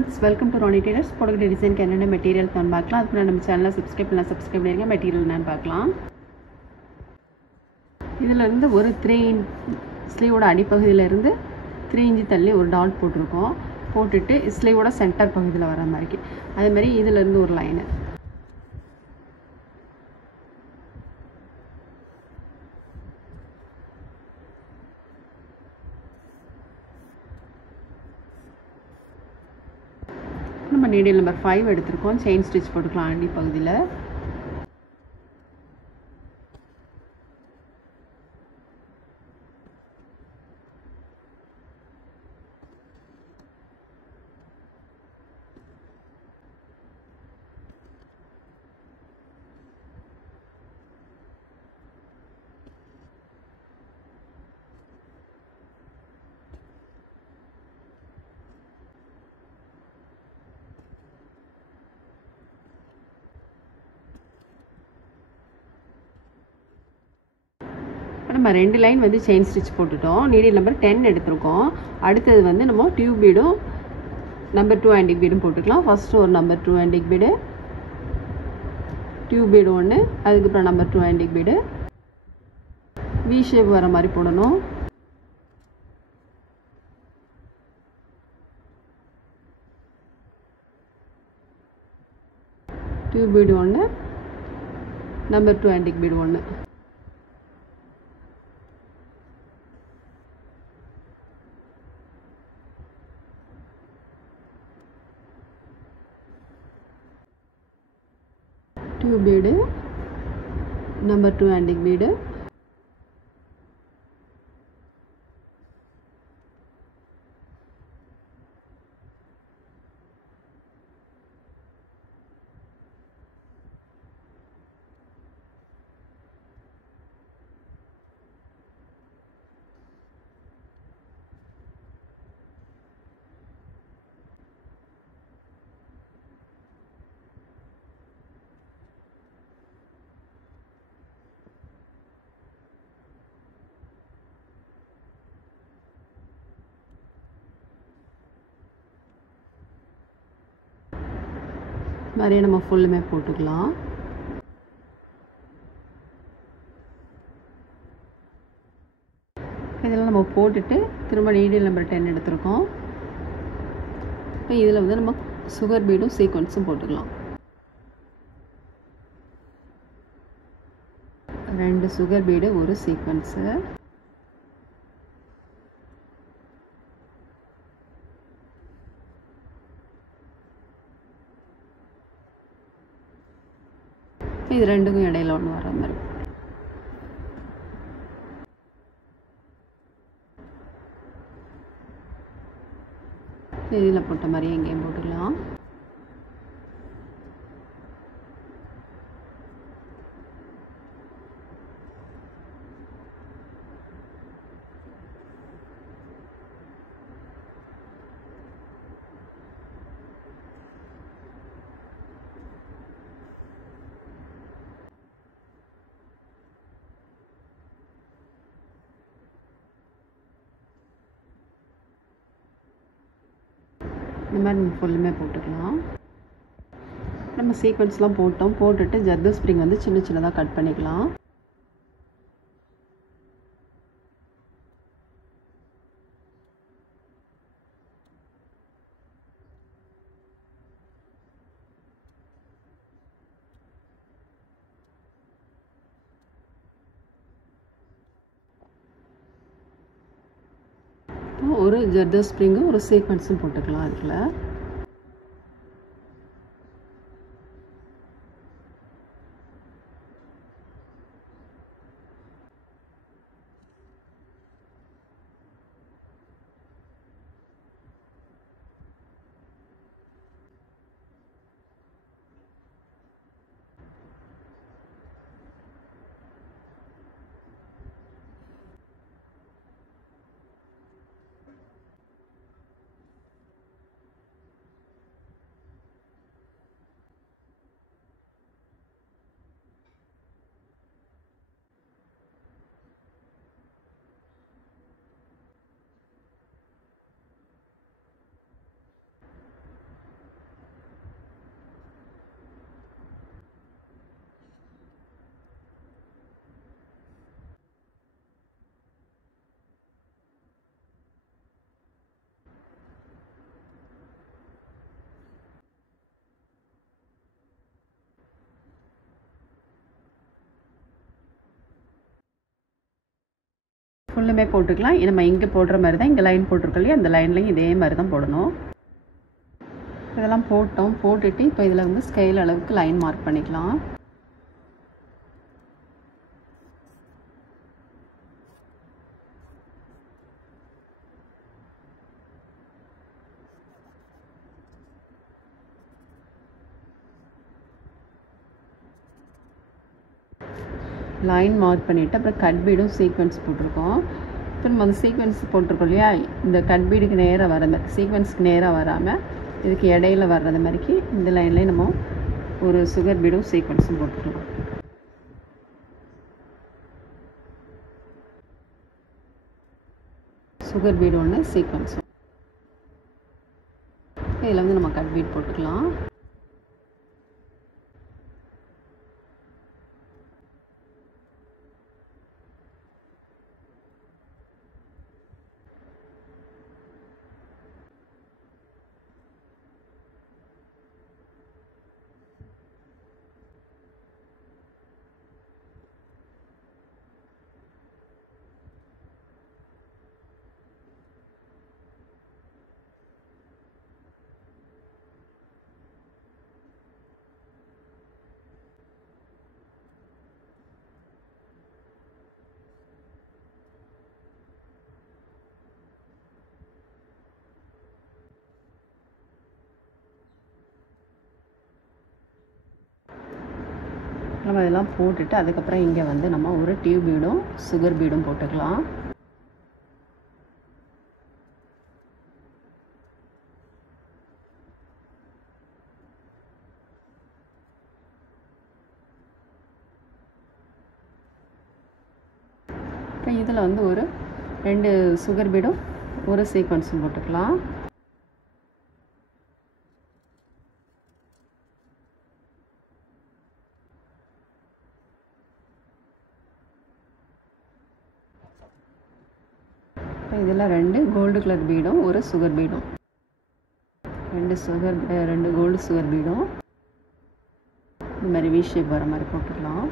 friends, welcome to Ronnie Tailors. Product design க்கு என்னென்ன material தான் பார்க்கலாம். அதுக்கு நம்ம சேனலை சப்ஸ்கிரைப் பண்ணிருங்க. மெட்டீரியல் என்னன்னு பார்க்கலாம். இதில் இருந்து ஒரு 3 ஸ்லீவோட அடிப்பகுதியில இருந்து 3 இன்ச் தள்ளி ஒரு டாட் போட்டிருக்கோம். போட்டுட்டு ஸ்லீவோட சென்டர் பகுதியில் வர மாதிரி. அதே மாதிரி இதில் இருந்து ஒரு லைன். நம்ம நீடில் நம்பர் 5 எடுத்திருக்கோம். செயின் ஸ்டிச் போட்டுக்கலாம் அடி பகுதியில். நம்ம 2 லைன் வந்து செயின் ஸ்டிச் போட்டுட்டோம். நீடில் நம்பர் 10 எடுத்திருக்கோம். அடுத்தது வந்து நம்ம டியூப் பீடும் நம்பர் 2 ஆன்டிக் பீடும் போட்டுக்கலாம். ஃபர்ஸ்ட் ஒரு number 2 antique bead, tube bead ஒன்று, அதுக்கப்புறம் number 2 antique bead. V shape வர மாதிரி போடணும். டியூப் பீடு ஒன்று, நம்பர் 2 ஆன்டிக் பீடு ஒன்று. Tube bead, number 2 antique bead, மாதிரியே நம்ம ஃபுல்லுமே போட்டுக்கலாம். இதெல்லாம் நம்ம போட்டுட்டு திரும்ப நீடில் நம்பர் 10 எடுத்திருக்கோம். இப்போ இதில் வந்து நம்ம சுகர் பீடும் சீக்வன்ஸும் போட்டுக்கலாம். 2 சுகர் பீடு, ஒரு சீக்வன்ஸு. இது ரெண்டுக்கும் இடையில ஒன்று வர மாதிரி. இதில் போட்ட மாதிரி எங்கேயும் போட்டுக்கலாம். இந்த மாதிரி நம்ம ஃபுல்லுமே போட்டுக்கலாம். நம்ம சீக்வன்ஸ்லாம் போட்டுட்டு ஜர்தோ ஸ்ப்ரிங் வந்து சின்ன சின்னதாக கட் பண்ணிக்கலாம். ஒரு ஜர்தோ ஸ்ப்ரிங்கும் ஒரு சீக்வன்ஸும் போட்டுக்கலாம். அதில் ஃபுல்லுமே போட்டுக்கலாம். நம்ம இங்கே போடுற மாதிரி தான் இங்கே லைன் போட்டிருக்கோம் இல்லையா, அந்த லைன்லையும் இதே மாதிரி தான் போடணும். இதெல்லாம் போட்டுட்டு இப்போ இதில் வந்து ஸ்கேல் அளவுக்கு லைன் மார்க் பண்ணிக்கலாம். லைன் மார்க் பண்ணிவிட்டு அப்புறம் கட் பீடும் சீக்வன்ஸ் போட்டிருக்கோம். இப்போ நம்ம அந்த சீக்வன்ஸ் போட்டிருக்கோம் இல்லையா, இந்த கட் பீடுக்கு நேராக வர மாதிரி, சீக்வன்ஸ்க்கு நேராக வராமல் இதுக்கு இடையில வர்றது மாதிரிக்கு இந்த லைன்லேயே நம்ம ஒரு சுகர் பீடும் சீக்வன்ஸும் போட்டுக்கலாம். சுகர் பீடு ஒன்று, சீக்வன்ஸ். இதில் வந்து நம்ம கட் பீட் போட்டுக்கலாம். நம்ம இதெல்லாம் போட்டுட்டு அதுக்கப்புறம் இங்கே வந்து நம்ம ஒரு டியூப் பீடும் சுகர் பீடும் போட்டுக்கலாம். இப்போ இதில் வந்து ஒரு 2 சுகர் பீடும் ஒரு சீக்வன்ஸும் போட்டுக்கலாம். இதில் 2 கோல்டு கலர் பீடும் ஒரு சுகர் பீடும், 2 கோல்டு சுகர் பீடும் இந்த மாதிரி வி ஷேப் வர மாதிரி போட்டுக்கலாம்.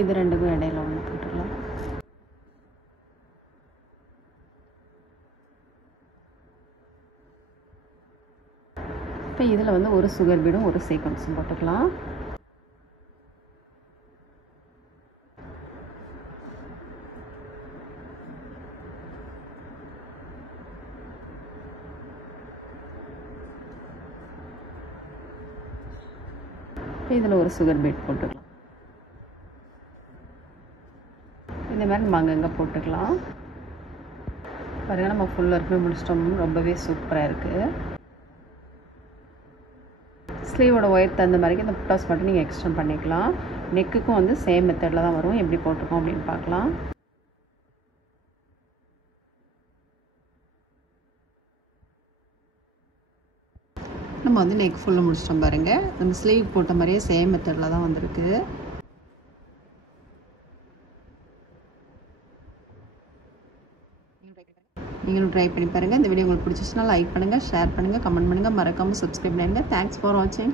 இது 2க்கும் இடையில ஒன்று போட்டுக்கலாம். இப்போ இதில் வந்து ஒரு சுகர் பீடும் ஒரு சீக்வன்ஸும் போட்டுக்கலாம். இதில் ஒரு சுகர் பீட் போட்டுக்கலாம். இந்த மாதிரி நம்ம அங்கங்கே போட்டுக்கலாம். பாருங்கள், நம்ம ஃபுல் ஒர்க்குமே முடிச்சிட்டோம். ரொம்பவே சூப்பராக இருக்குது. ஸ்லீவோட ஒயர் தகுந்த மாதிரி இந்த புட்டாஸ் மட்டும் நீங்கள் எக்ஸ்டெண்ட் பண்ணிக்கலாம். நெக்குக்கும் வந்து சேம் மெத்தடில் தான் வரும். எப்படி போட்டிருக்கோம் அப்படின்னு பார்க்கலாம். நம்ம வந்து நெக் ஃபுல்லாக முடிச்சிட்டோம் பாருங்கள். நம்ம ஸ்லீவ் போட்ட மாதிரியே சேம் மெத்தடில் தான் வந்திருக்கு. நீங்களும் ட்ரை பண்ணி பாருங்கள். இந்த வீடியோ உங்களுக்கு பிடிச்சிச்சுன்னா லைக் பண்ணுங்கள், ஷேர் பண்ணுங்கள், கமெண்ட் பண்ணுங்கள், மறக்காமல் சப்ஸ்கிரைப் பண்ணுங்கள். தேங்க்ஸ் ஃபார் வாட்சிங்.